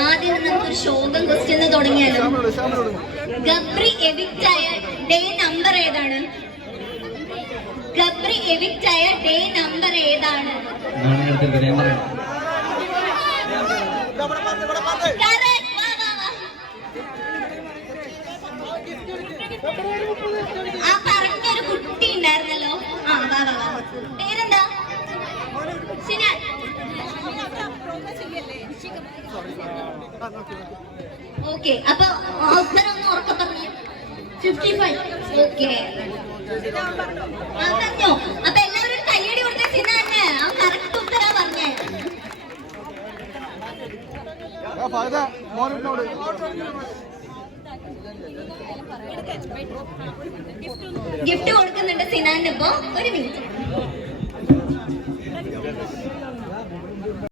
ആദ്യം നമുക്കൊരു ശോകം ക്വസ്റ്റ്യൻ തുടങ്ങിയാലോ? ഗബ്രി എവിക്റ്റ് ആയ ഡേ നമ്പർ ഏതാണ്? ഗബ്രി എവിക്റ്റ് ആയ ഡേ നമ്പർ ഏതാണ്? നാണയത്തിന്റെ ഞാൻ ഓക്കെ അപ്പൊ ഉത്തരം ഒന്ന് ഉറക്കെ പറഞ്ഞു. ഫിഫ്റ്റി ഫൈവ് ഓക്കെ പറഞ്ഞോ അപ്പൊ എല്ലാവരും കയ്യടി കൊടുത്ത സിനിമ തന്നെ. അവൻ കറക്റ്റ് ഉത്തരാ പറഞ്ഞേ. ഗിഫ്റ്റ് കൊടുക്കുന്നുണ്ട് സിനാനിപ്പോ ഇപ്പൊ. ഒരു മിനിറ്റ്